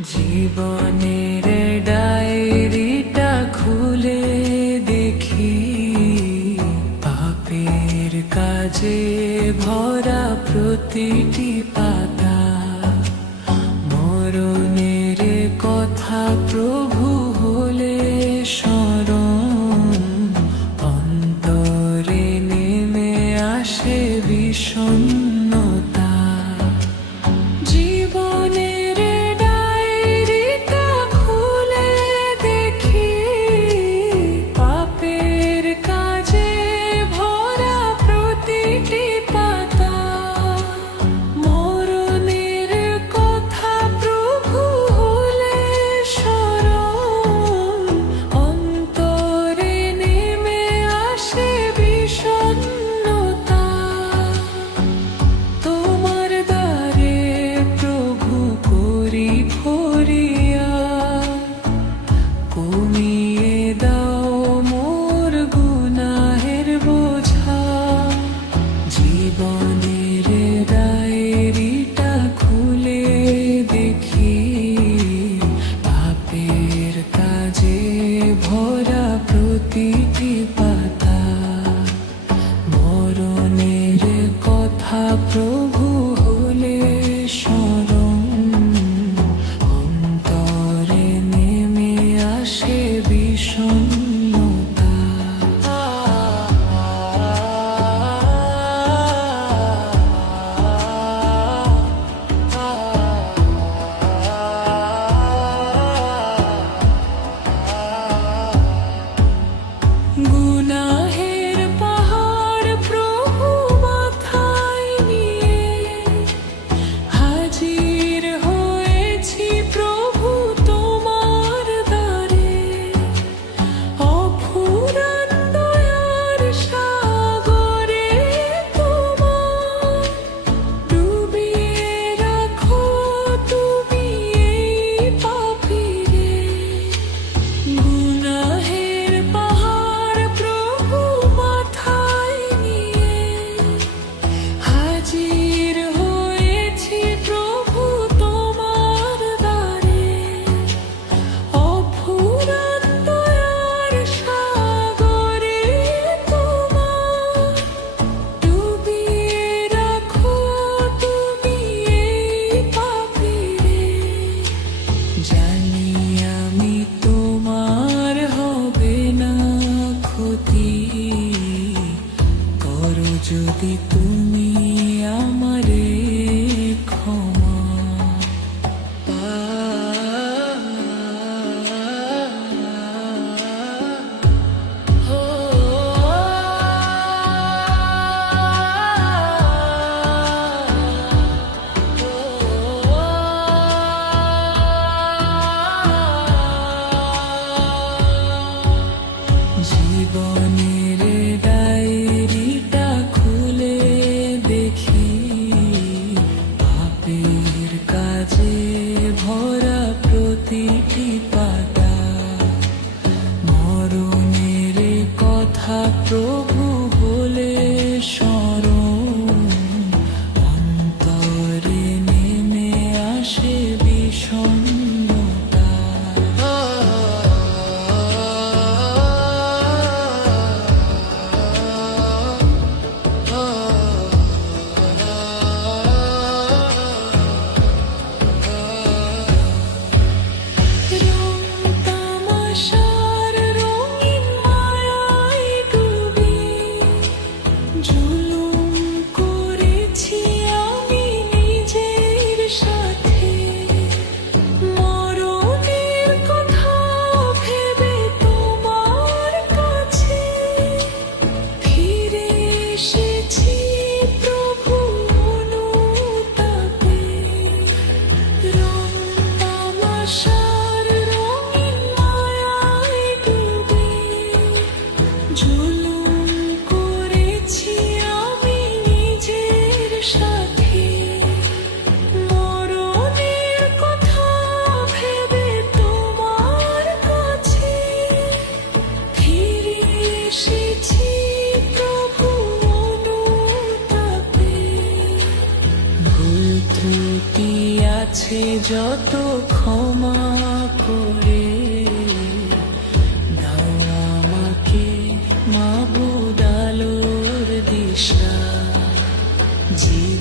জীবনের ডায়েরিটা খুলে দেখি, পাপের কাজে ভরা প্রতিটি পাতা। মরণের কথা প্রভু হলে স্মরণ, অন্তরে নেমে আসে বিষণ্ণতা। জীবনের ডায়েরিটা খুলে দেখি, পাপের কাজে ভরা প্রতিটি পাতা। মরণের কথা প্রভু হলে স্মরণ, অন্তরে নেমে আসে বিষণ্ণতা। গুনাহের পাহাড় প্রভু মাথায় নিয়ে হাজির হয়েছি প্রভু তোমার দ্বারে। অফুরান দয়ার সাগরে তোমার ডুবিয়ে রাখো তুমি এই পাপীরে। গুনাহের পাহাড় প্রভু মাথায় নিয়ে হাজির হয়েছি প্রভু তোমার দ্বারে। অফুরান দয়ার সাগরে তোমার ডুবিয়ে রাখো তুমি এই পাপীরে। জানি আমি তোমার হবে না ক্ষতি, করো যদি তুমি আমারে ক্ষমা। জীবনের ডায়েরিটা খুলে দেখি, পাপের কাজে ভরা প্রতিটি পাতা। মরণের কথা প্রভু বলে স্মরণ, অন্তরে নেমে আসে বিষণ্ণতা। তামাশার রঙিন মায়ায় ডুবে জুলুম করেছি আমি নিজের সাথে। মরণের কথা ভেবে তোমার কাছে ফিরে এসেছি প্রভু অনুতাপে। তামাশার রঙিন মায়ায় ডুবে জুলুম করেছি আমি নিজের সাথে। মরণের কথা ভেবে তোমার কাছে ফিরে এসেছি প্রভু অনুতাপে। ভুল ত্রুটি আছে যত ক্ষমা করে দাও আমাকে মাবুদ আলোর দিশা। জীবন